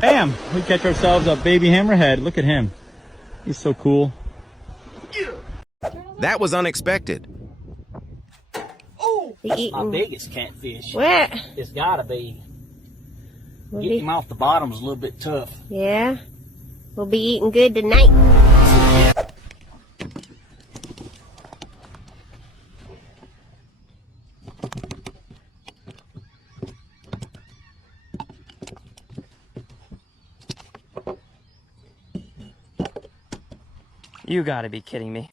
Bam! We catch ourselves a baby hammerhead. Look at him. He's so cool. That was unexpected. Oh, That's my biggest catfish. where? It's gotta be. Getting him off the bottom is a little bit tough. Yeah. We'll be eating good tonight. You gotta be kidding me.